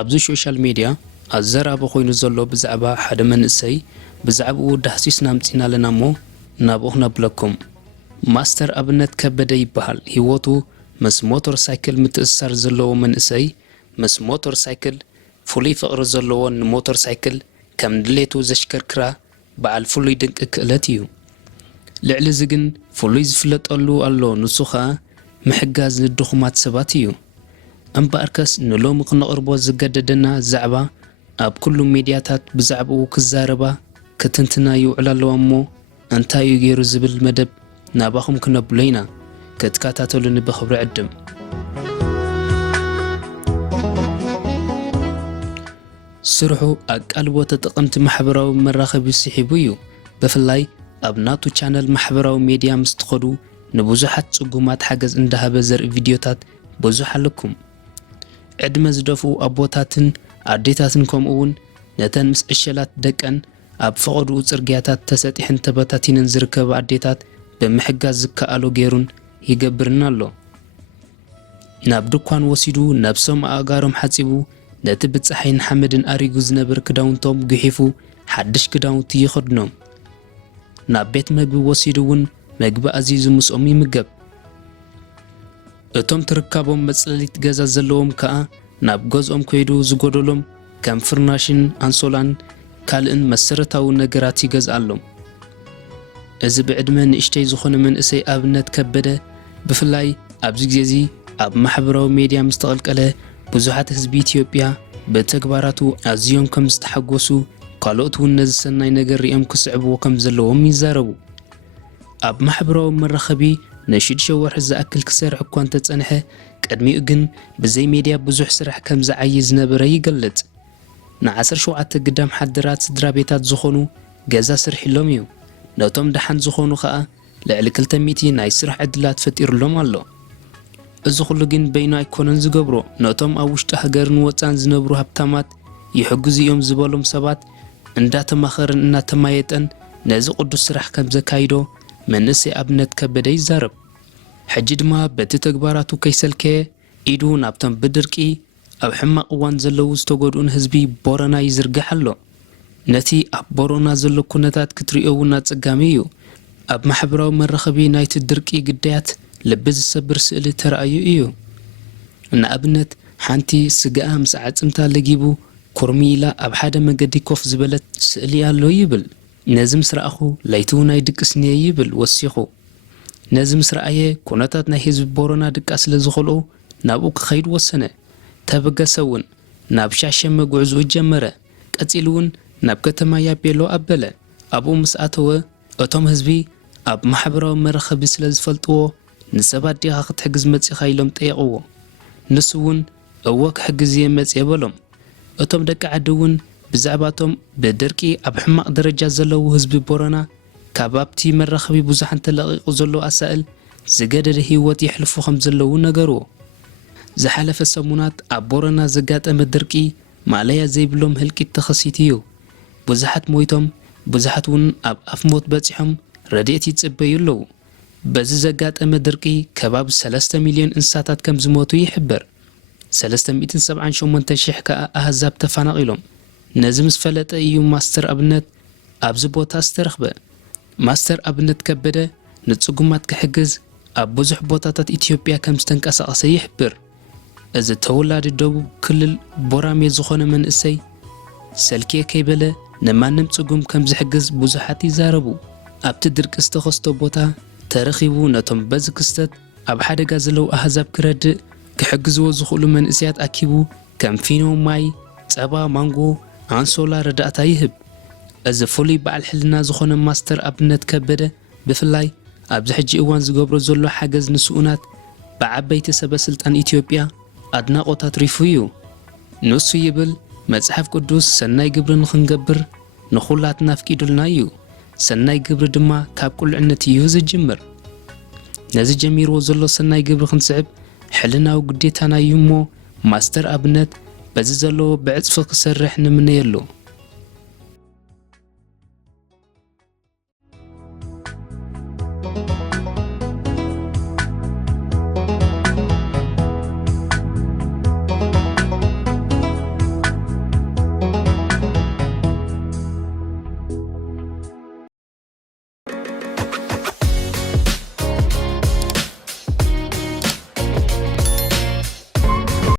ኣብዚ ሶሻል ሚድያ ኣዘራብ ኮይኑ ዘሎ ብዛዕባ ሓደ መንእሰይ ብዛዕባኡ ዳህሲስና ምፂና ኣለና እሞ ናብኡ ክነብለኩም። ማስተር ኣብነት ከበደ ይበሃል። ህይወቱ ምስ ሞተር ሳይክል ምትእስሳር ዘለዎ መንእሰይ ምስ ሞተር ሳይክል ፍሉይ ፍቕሪ ዘለዎ ንሞተር ሳይክል ከም ድሌቱ ዘሽከርክራ በዓል ፍሉይ ድንቂ ክእለት እዩ። ልዕሊ እዚ ግን ፍሉይ ዝፍለጠሉ ኣሎ፣ ንሱ ኸኣ ምሕጋዝ ንድኹማት ሰባት እዩ። እምበኣርከስ ንሎሚ ክነቕርቦ ዝገደደና ዛዕባ ኣብ ኩሉ ሚድያታት ብዛዕባኡ ክዛረባ ክትንትና ይውዕል ኣለዋ እሞ እንታይ እዩ ገይሩ ዝብል መደብ ናባኹም ክነብሎ ኢና። ክትከታተሉኒ ብኽብሪ ዕድም። ስርሑ ኣቃልቦ ተጠቐምቲ ማሕበራዊ መራኸቢ ስሒቡ እዩ። ብፍላይ ኣብ ናቱ ቻነል ማሕበራዊ ሚድያ ምስ ትኸዱ ንብዙሓት ጽጉማት ሓገዝ እንዳሃበ ዘርኢ ቪድዮታት ብዙሕ ኣለኩም። ዕድመ ዝደፍኡ ኣቦታትን ኣዴታትን ከምኡውን ነተን ምስ ዕሸላት ደቀን ኣብ ፈቐድኡ ጽርግያታት ተሰጢሕን ተበታቲነን ዝርከባ ኣዴታት ብምሕጋዝ ዝከኣሎ ገይሩን ይገብርና ኣሎ። ናብ ድኳን ወሲዱ ነብሶም ኣእጋሮም ሓጺቡ ነቲ ብፀሓይን ሓመድን ኣሪጉ ዝነብር ክዳውንቶም ግሒፉ ሓድሽ ክዳውንቲ ይኸድኖም። ናብ ቤት ምግቢ ወሲዱ እውን ምግቢ ኣዚዙ ምስኦም ይምገብ። እቶም ትርካቦም መጽለሊት ገዛ ዘለዎም ከኣ ናብ ገዝኦም ከይዱ ዝጎደሎም ከም ፍርናሽን ኣንሶላን ካልእን መሰረታዊ ነገራት ይገዝኣሎም። እዚ ብዕድመ ንእሽተይ ዝኾነ መንእሰይ ኣብነት ከበደ ብፍላይ ኣብዚ ግዜ እዚ ኣብ ማሕበራዊ ሚድያ ምስ ተቐልቀለ ብዙሓት ህዝቢ ኢትዮጵያ በተግባራቱ ኣዝዮም ከም ዝተሓጎሱ ካልኦት እውን ነዚ ሰናይ ነገር ሪኦም ክስዕብዎ ከም ዘለዎም ይዛረቡ። ኣብ ማሕበራዊ መራኸቢ ንሽዱሽተ ወርሒ ዝኣክል ክሰርሕ እኳ እንተጸንሐ ቅድሚኡ ግን ብዘይ ሚድያ ብዙሕ ስራሕ ከም ዝዓይ ዝነበረ ይገልጽ። ን17 ግዳም ሓድራት ስድራ ቤታት ዝኾኑ ገዛ ስርሒሎም እዩ። ነቶም ደሓን ዝኾኑ ኸኣ ልዕሊ 200 ናይ ስራሕ ዕድላት ፈጢሩሎም ኣሎ። እዚ ኩሉ ግን በይኑ ኣይኮነን ዝገብሮ። ነቶም ኣብ ውሽጢ ሃገርን ወፃን ዝነብሩ ሃብታማት ይሕግዙ እዮም ዝበሎም ሰባት እንዳተማኸረን እናተማየጠን ነዚ ቅዱስ ስራሕ ከም ዘካይዶ መንእሰይ ኣብነት ከበደ ይዛረብ። ሕጂ ድማ በቲ ተግባራቱ ከይሰልከየ ኢዱ ናብቶም ብድርቂ ኣብ ሕማቕ እዋን ዘለዉ ዝተጎድኡን ህዝቢ ቦረና ይዝርግሕ ኣሎ። ነቲ ኣብ ቦረና ዘሎ ኩነታት ክትሪኦ እውን ኣጸጋሚ እዩ። ኣብ ማሕበራዊ መራኸቢ ናይቲ ድርቂ ግዳያት ልቢ ዝሰብር ስእሊ ተረኣዩ እዩ። ንኣብነት ሓንቲ ስጋኣ ምስ ዓጽምታ ለጊቡ ኮርሚላ ኣብ ሓደ መንገዲ ኮፍ ዝበለት ስእሊ ኣሎ ይብል። ነዚ ምስ ረኣኹ ለይቲ እውን ኣይድቅስኒ ይብል ወሲኹ። ነዚ ምስ ረኣየ ኩነታት ናይ ህዝቢ ቦረና ድቃ ስለ ዝኸልኦ ናብኡ ክኸይድ ወሰነ። ተበገሰ እውን ናብ ሻሸመ ጉዕዞ ጀመረ። ቀጺሉ እውን ናብ ከተማ ያቤሎ ኣበለ። ኣብኡ ምስ ኣተወ እቶም ህዝቢ ኣብ ማሕበራዊ መራኸቢ ስለ ዝፈልጥዎ ንሰባት ዲኻ ክትሕግዝ መጺኻ ኢሎም ጠየቕዎ። ንሱ እውን እወ ክሕግዝ እየ መጽ የበሎም። እቶም ደቂ ዓዲ እውን ብዛዕባቶም ብድርቂ ኣብ ሕማቕ ደረጃ ዘለዉ ህዝቢ ቦረና ካብ ኣብቲ መራኸቢ ብዙሓን ተለቒቑ ዘሎ ኣሳእል ዝገደደ ህይወት ይሕልፉ ከም ዘለዉ ነገርዎ። ዝሓለፈ ሰሙናት ኣብ ቦረና ዘጋጠመ ድርቂ ማለያ ዘይብሎም ህልቂት ተኸሲት እዩ። ብዙሓት ሞይቶም፣ ብዙሓት እውን ኣብ ኣፍ ሞት በፂሖም ረድኤት ይጽበዩ ኣለዉ። በዚ ዘጋጠመ ድርቂ ከባቢ 3 ሚልዮን እንስሳታት ከም ዝሞቱ ይሕበር። 378,000 ከኣ ኣህዛብ ተፈናቒሎም። ነዚ ምስ ፈለጠ እዩ ማስተር ኣብነት ኣብዚ ቦታ ዝተረኽበ። ማስተር ኣብነት ከበደ ንጽጉማት ክሕግዝ ኣብ ብዙሕ ቦታታት ኢትዮጵያ ከም ዝተንቀሳቐሰ ይሕብር። እዚ ተወላዲ ደቡብ ክልል ቦራሜ ዝኾነ መንእሰይ ሰልኪየ ከይበለ ንማንም ጽጉም ከም ዝሕግዝ ብዙሓት ይዛረቡ። ኣብቲ ድርቂ ዝተኸስቶ ቦታ ተረኺቡ ነቶም በዚ ክስተት ኣብ ሓደጋ ዘለዉ ኣህዛብ ክረድእ ክሕግዝዎ ዝኽእሉ መንእሰያት ኣኪቡ ከም ፊኖ ማይ፣ ጸባ፣ ማንጎ፣ ኣንሶላ ረዳእታ ይህብ። እዚ ፍሉይ በዓል ሕልና ዝኾነ ማስተር ኣብነት ከበደ ብፍላይ ኣብዚ ሕጂ እዋን ዝገብሮ ዘሎ ሓገዝ ንስኡናት ብዓበይቲ ሰበስልጣን ኢትዮጵያ ኣድናቖት ኣትሪፉ እዩ። ንሱ ይብል መጽሓፍ ቅዱስ ሰናይ ግብሪ ንኽንገብር ንኹላትና ፍቂዱልና እዩ። ሰናይ ግብሪ ድማ ካብ ቁልዕነት እዩ ዝጅምር። ነዚ ጀሚርዎ ዘሎ ሰናይ ግብሪ ክንስዕብ ሕልናዊ ግዴታና እዩ እሞ ማስተር ኣብነት በዚ ዘለዎ ብዕጽፊ ክሰርሕ ንምነየሉ።